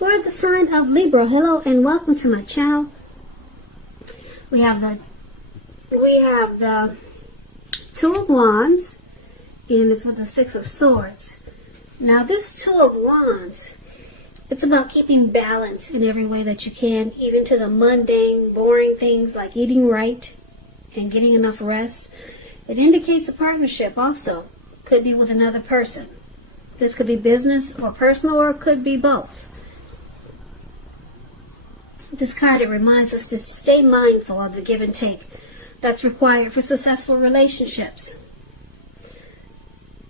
For the sign of Libra, hello and welcome to my channel. We have the Two of Wands, and it's with the Six of Swords. Now this Two of Wands, it's about keeping balance in every way that you can, even to the mundane, boring things like eating right and getting enough rest. It indicates a partnership also. Could be with another person. This could be business or personal, or it could be both. This card, it reminds us to stay mindful of the give and take that's required for successful relationships.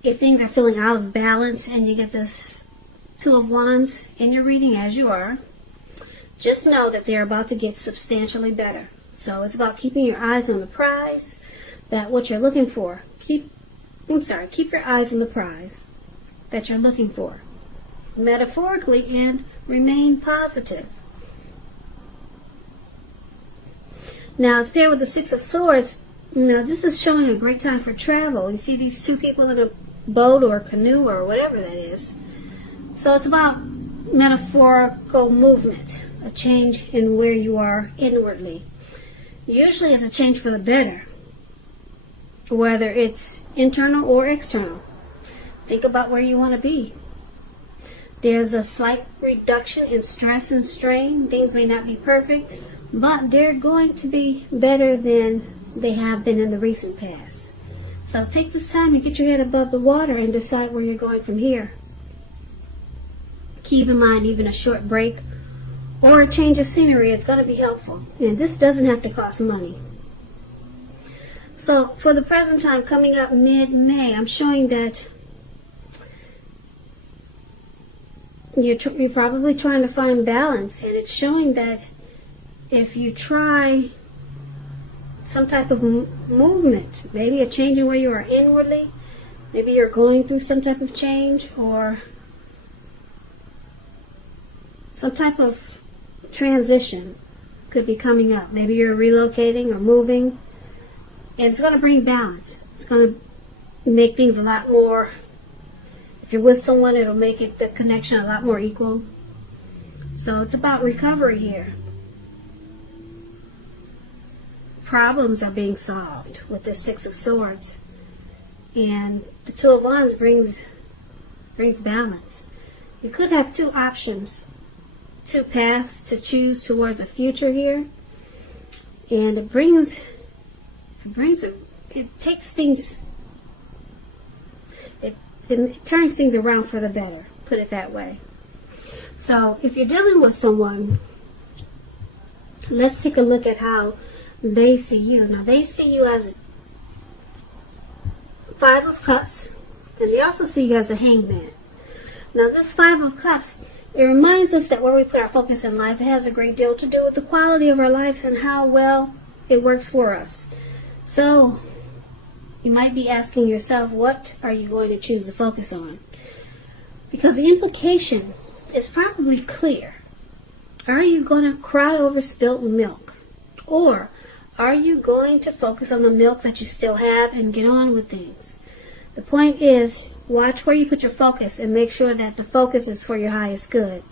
If things are feeling out of balance and you get this Two of Wands in your reading, as you are, just know that they're about to get substantially better. So it's about keeping your eyes on the prize, that what you're looking for. Keep your eyes on the prize that you're looking for, metaphorically, and remain positive. Now, it's paired with the Six of Swords. Now, this is showing a great time for travel. You see these two people in a boat or a canoe or whatever that is. So it's about metaphorical movement, a change in where you are inwardly. Usually it's a change for the better, whether it's internal or external. Think about where you want to be. There's a slight reduction in stress and strain. Things may not be perfect, but they're going to be better than they have been in the recent past. So take this time and get your head above the water and decide where you're going from here. Keep in mind, even a short break or a change of scenery is going to be helpful. And this doesn't have to cost money. So for the present time, coming up mid-May, I'm showing that you're probably trying to find balance. And it's showing that if you try some type of movement, maybe a change in where you are inwardly, maybe you're going through some type of change or some type of transition could be coming up. Maybe you're relocating or moving, and it's going to bring balance. It's going to make things a lot more, if you're with someone, it'll make the connection a lot more equal. So it's about recovery here. Problems are being solved with the Six of Swords, and the Two of Wands brings balance. You could have two options, two paths to choose towards a future here, and it takes things, it turns things around for the better, put it that way. So if you're dealing with someone, let's take a look at how they see you. Now they see you as Five of Cups, and they also see you as a Hangman. Now this Five of Cups, it reminds us that where we put our focus in life, it has a great deal to do with the quality of our lives and how well it works for us. So you might be asking yourself, what are you going to choose to focus on? Because the implication is probably clear. Are you going to cry over spilt milk? Or are you going to focus on the milk that you still have and get on with things? The point is, watch where you put your focus and make sure that the focus is for your highest good.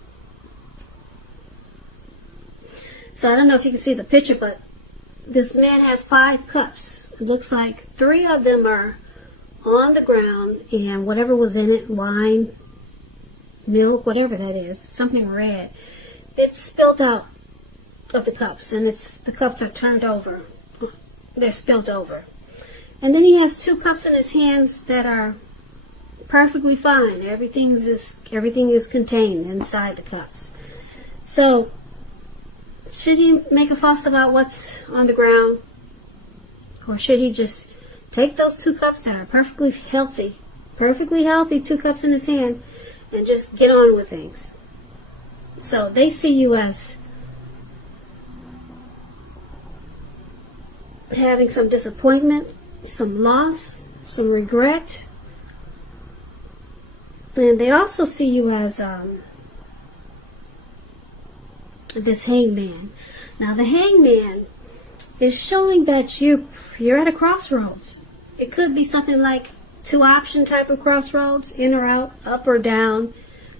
So I don't know if you can see the picture, but this man has 5 cups. It looks like 3 of them are on the ground, and whatever was in it, wine, milk, whatever that is, something red, it's spilled out of the cups, and the cups are turned over. They're spilled over. And then he has 2 cups in his hands that are perfectly fine. Everything is contained inside the cups. So should he make a fuss about what's on the ground, or should he just take those 2 cups that are perfectly healthy 2 cups in his hand, and just get on with things? So they see you as having some disappointment, some loss, some regret. And they also see you as this Hangman. Now the Hangman is showing that you're at a crossroads. It could be something like 2 option type of crossroads, in or out, up or down.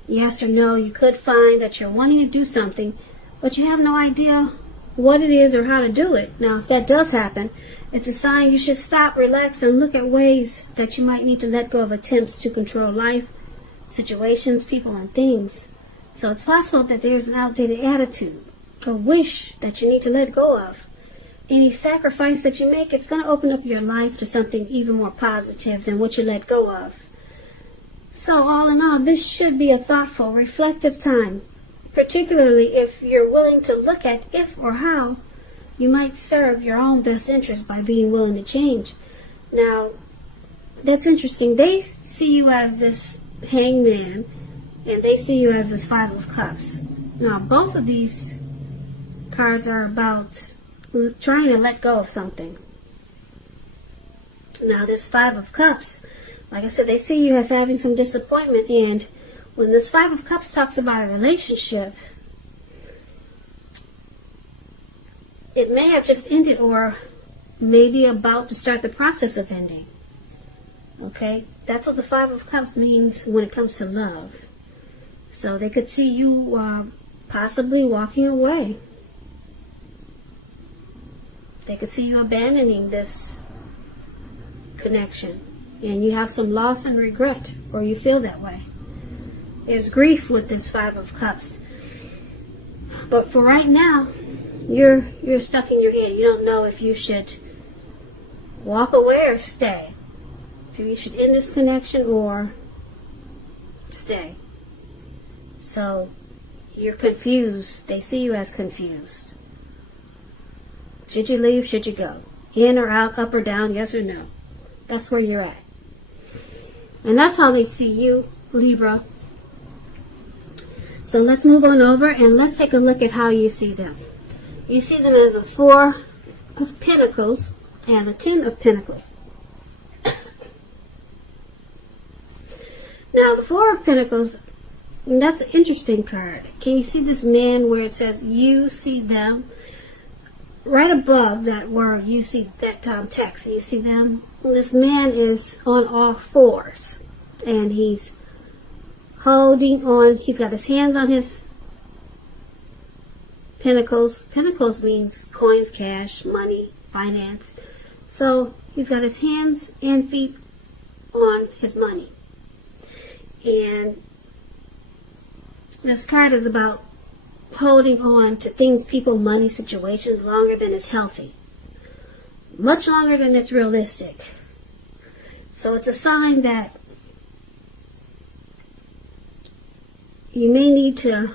yes or no. You could find that you're wanting to do something, but you have no idea what it is or how to do it. Now, if that does happen, it's a sign you should stop, relax, and look at ways that you might need to let go of attempts to control life, situations, people, and things. So it's possible that there's an outdated attitude or wish that you need to let go of. Any sacrifice that you make, it's going to open up your life to something even more positive than what you let go of. So all in all, this should be a thoughtful, reflective time, particularly if you're willing to look at if or how you might serve your own best interest by being willing to change. Now, that's interesting. They see you as this hangman, and they see you as this Five of Cups. Now, both of these cards are about trying to let go of something. Now, this Five of Cups, like I said, they see you as having some disappointment, and when this Five of Cups talks about a relationship, it may have just ended or maybe about to start the process of ending. Okay? That's what the Five of Cups means when it comes to love. So they could see you possibly walking away. They could see you abandoning this connection, and you have some loss and regret, or you feel that way. There's grief with this Five of Cups. But for right now, you're stuck in your head. You don't know if you should walk away or stay. If you should end this connection or stay. So you're confused. They see you as confused. Should you leave? Should you go? In or out, up or down, yes or no? That's where you're at. And that's how they see you, Libra. So let's move on over and let's take a look at how you see them. You see them as a Four of Pentacles and a Ten of Pentacles. Now, the Four of Pentacles, that's an interesting card. Can you see this man where it says you see them? Right above that word, you see that text. You see them? This man is on all fours, and he's holding on. He's got his hands on his pentacles. Pentacles means coins, cash, money, finance. So he's got his hands and feet on his money. And this card is about holding on to things, people, money, situations longer than is healthy. Much longer than it's realistic. So it's a sign that you may need to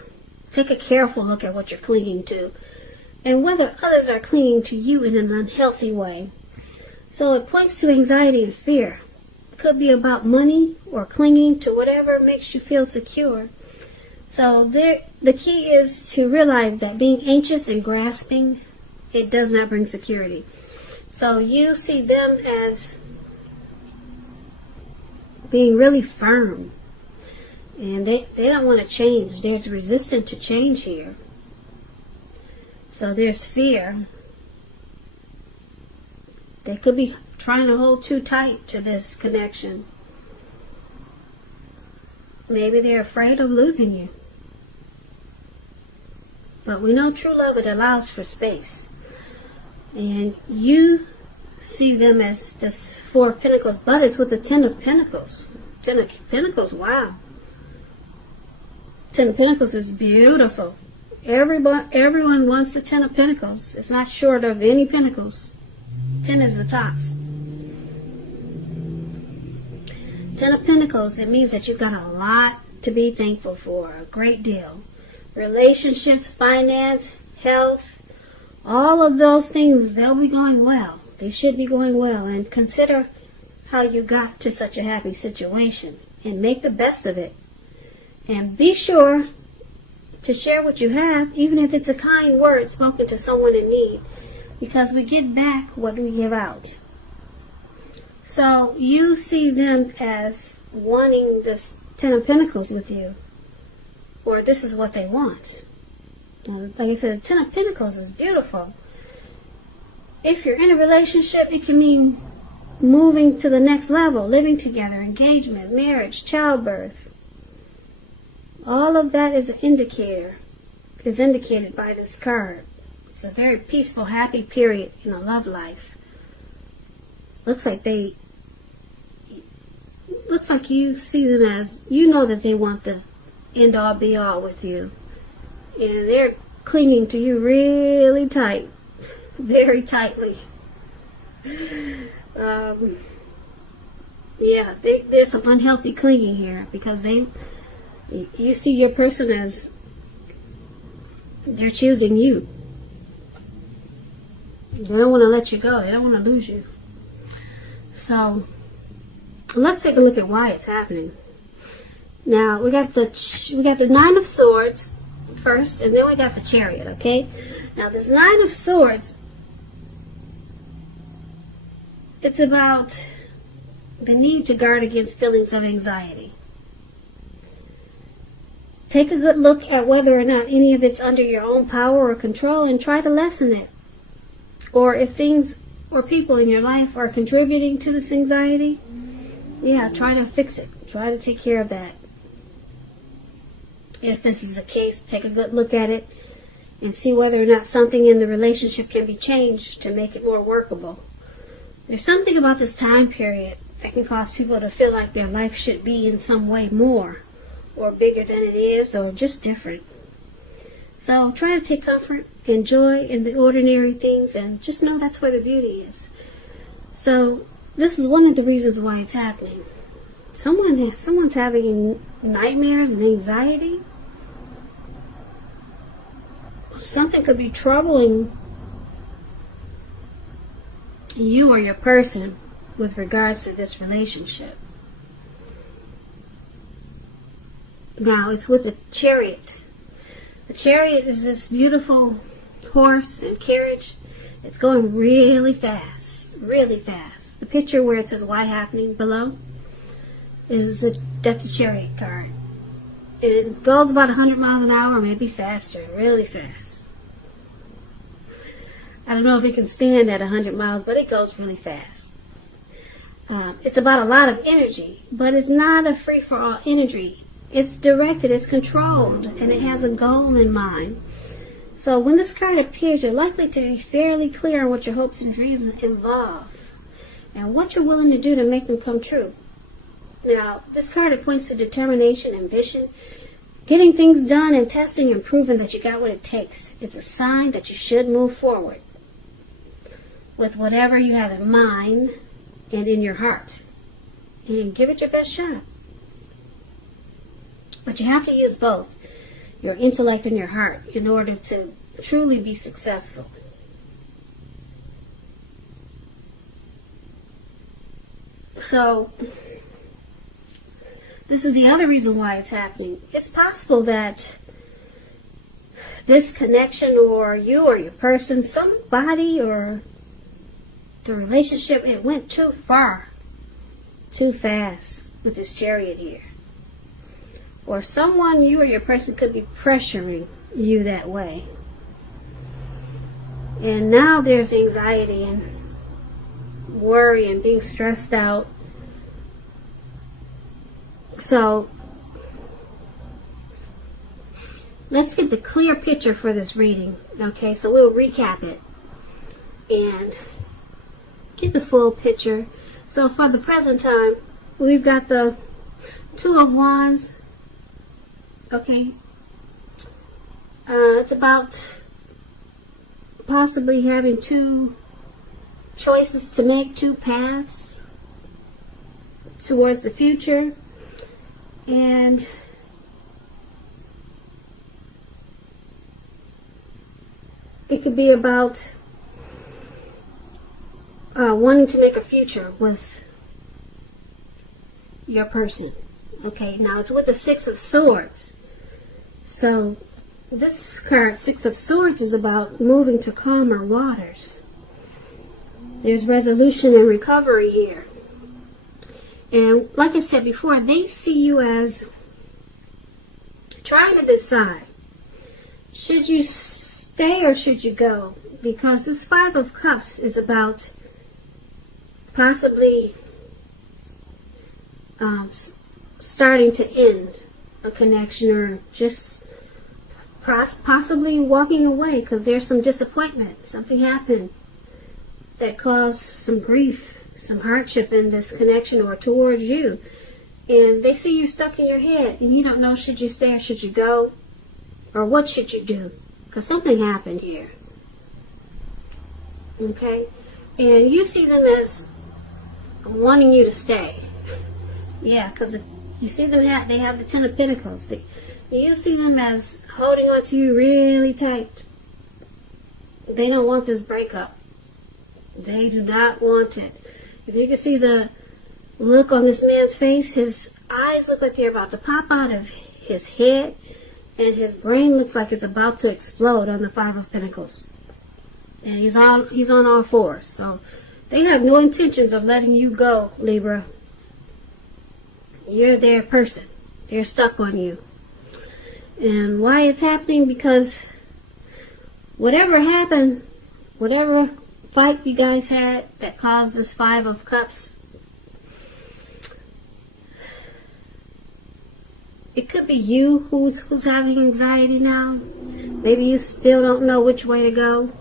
take a careful look at what you're clinging to and whether others are clinging to you in an unhealthy way. So it points to anxiety and fear. It could be about money or clinging to whatever makes you feel secure. So the key is to realize that being anxious and grasping, it does not bring security. So you see them as being really firm. And they don't want to change. There's resistance to change here. So there's fear. They could be trying to hold too tight to this connection. Maybe they're afraid of losing you. But we know true love, it allows for space. And you see them as this Four of Pentacles, but it's with the Ten of Pentacles. Ten of Pentacles, wow. Ten of Pentacles is beautiful. Everyone wants the Ten of Pentacles. It's not short of any pentacles. 10 is the tops. Ten of Pentacles, it means that you've got a lot to be thankful for. A great deal. Relationships, finance, health, all of those things, they'll be going well. They should be going well. And consider how you got to such a happy situation. And make the best of it. And be sure to share what you have, even if it's a kind word spoken to someone in need. Because we get back what we give out. So you see them as wanting this Ten of Pentacles with you. Or this is what they want. And like I said, the Ten of Pentacles is beautiful. If you're in a relationship, it can mean moving to the next level, living together, engagement, marriage, childbirth. All of that is an indicator, is indicated by this card. It's a very peaceful, happy period in a love life. Looks like you see them as, you know that they want the end all be all with you. And they're clinging to you really tight, very tightly. Yeah, there's some unhealthy clinging here because you see your person as they're choosing you. They don't want to let you go. They don't want to lose you. So let's take a look at why it's happening. Now we got the Nine of Swords first, and then we got the Chariot. Okay. Now this Nine of Swords, it's about the need to guard against feelings of anxiety. Take a good look at whether or not any of it's under your own power or control and try to lessen it. Or if things or people in your life are contributing to this anxiety, yeah, try to fix it. Try to take care of that. If this is the case, take a good look at it and see whether or not something in the relationship can be changed to make it more workable. There's something about this time period that can cause people to feel like their life should be in some way more or bigger than it is, or just different. So try to take comfort and joy in the ordinary things, and just know that's where the beauty is. So this is one of the reasons why it's happening. Someone's having nightmares and anxiety. Something could be troubling you or your person with regards to this relationship. Now it's with the Chariot. The Chariot is this beautiful horse and carriage. It's going really fast, really fast. The picture where it says "Why Happening" below that's a Chariot card. It goes about 100 miles an hour, maybe faster, really fast. I don't know if it can stand at 100 miles, but it goes really fast. It's about a lot of energy, but it's not a free-for-all energy. It's directed, it's controlled, and it has a goal in mind. So when this card appears, you're likely to be fairly clear on what your hopes and dreams involve and what you're willing to do to make them come true. Now, this card points to determination, ambition, getting things done, and testing and proving that you got what it takes. It's a sign that you should move forward with whatever you have in mind and in your heart, and give it your best shot. But you have to use both your intellect and your heart in order to truly be successful. So this is the other reason why it's happening. It's possible that this connection, or you or your person, somebody, or the relationship, it went too far, too fast with this Chariot here. Or someone, you or your person, could be pressuring you that way. And now there's anxiety and worry and being stressed out. So let's get the clear picture for this reading. Okay, so we'll recap it and get the full picture. So for the present time, we've got the Two of Wands. Okay, it's about possibly having two choices to make, two paths towards the future, and it could be about wanting to make a future with your person. Okay, now it's with the Six of Swords. So this card, Six of Swords, is about moving to calmer waters. There's resolution and recovery here. And like I said before, they see you as trying to decide, should you stay or should you go? Because this Five of Cups is about possibly starting to end a connection, or just possibly walking away because there's some disappointment. Something happened that caused some grief, some hardship in this connection or towards you. And they see you stuck in your head and you don't know, should you stay or should you go? Or what should you do? Because something happened here. Okay? And you see them as wanting you to stay. Yeah, because you see them, they have the Ten of Pentacles. You see them as holding on to you really tight. They don't want this breakup. They do not want it. If you can see the look on this man's face, his eyes look like they're about to pop out of his head, and his brain looks like it's about to explode on the Five of Pentacles. And he's on all fours. So they have no intentions of letting you go, Libra. You're their person. They're stuck on you. And why it's happening? Because whatever happened, whatever fight you guys had that caused this Five of Cups, it could be you who's having anxiety now. Maybe you still don't know which way to go.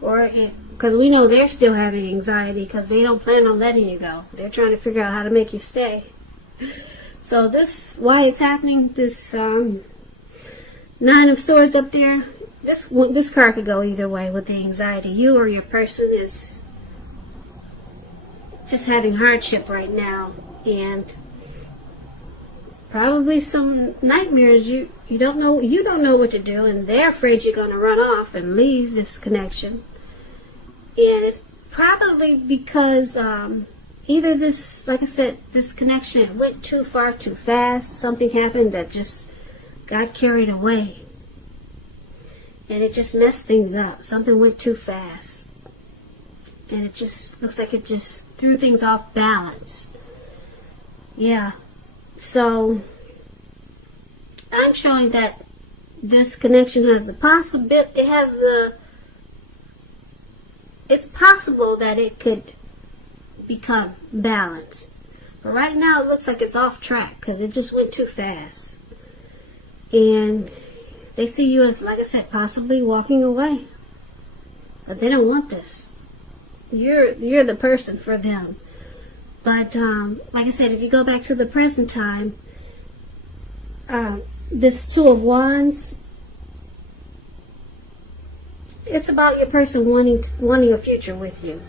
Or because we know they're still having anxiety because they don't plan on letting you go. They're trying to figure out how to make you stay. So this, why it's happening, this Nine of Swords up there, this card could go either way with the anxiety. You or your person is just having hardship right now, and probably some nightmares. You don't know what to do, and they're afraid you're going to run off and leave this connection. And it's probably because either this, like I said, this connection went too far too fast. Something happened that just got carried away, and it just messed things up. Something went too fast, and it just looks like it just threw things off balance. Yeah. So I'm showing that this connection has the possibility, it's possible that it could become balanced. But right now it looks like it's off track because it just went too fast. And they see you as, like I said, possibly walking away. But they don't want this. You're the person for them. But like I said, if you go back to the present time, this Two of Wands, it's about your person wanting a future with you.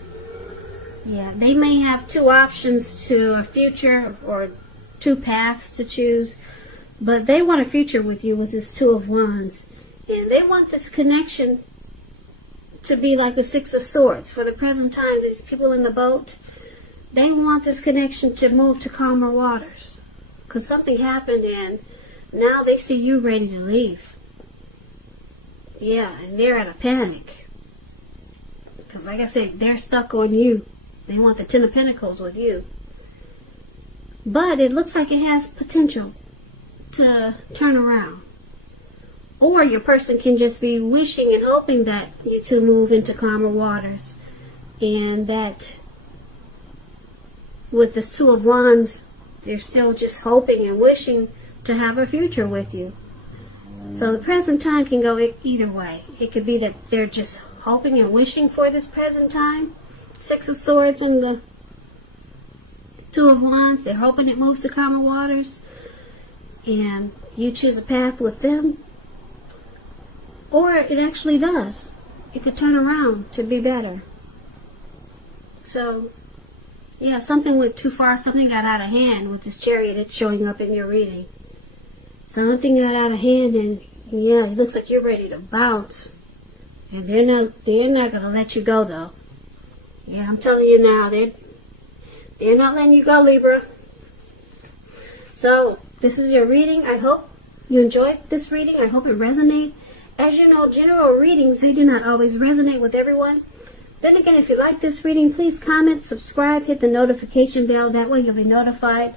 Yeah, they may have two options to a future or two paths to choose, but they want a future with you with this Two of Wands. And they want this connection to be like the Six of Swords. For the present time, these people in the boat, they want this connection to move to calmer waters. Because something happened and now they see you ready to leave. Yeah, and they're at a panic. Because like I said, they're stuck on you. They want the Ten of Pentacles with you. But it looks like it has potential to turn around. Or your person can just be wishing and hoping that you two move into calmer waters. And that with this Two of Wands, they're still just hoping and wishing to have a future with you. So the present time can go either way. It could be that they're just hoping and wishing for this present time. Six of Swords and the Two of Wands. They're hoping it moves to calmer waters. And you choose a path with them. Or it actually does. It could turn around to be better. So, yeah, something went too far. Something got out of hand with this Chariot that's showing up in your reading. Something got out of hand, and yeah, it looks like you're ready to bounce. And they're not going to let you go, though. Yeah, I'm telling you now, they're not letting you go, Libra. So, this is your reading. I hope you enjoyed this reading. I hope it resonated. As you know, general readings, they do not always resonate with everyone. Then again, if you like this reading, please comment, subscribe, hit the notification bell. That way you'll be notified.